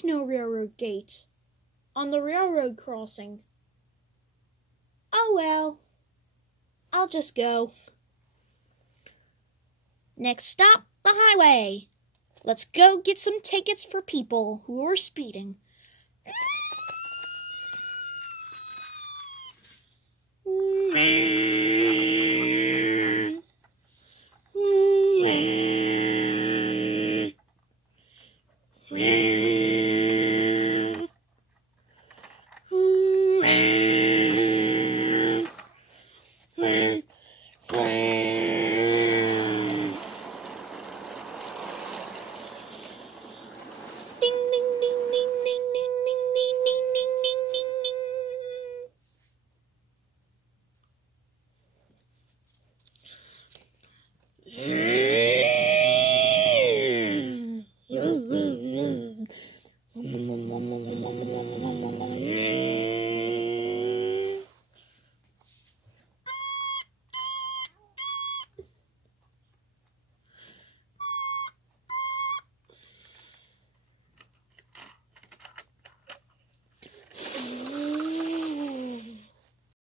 is no railroad gate on the railroad crossing. Oh well, I'll just go. Next stop, the highway. Let's go get some tickets for people who are speeding.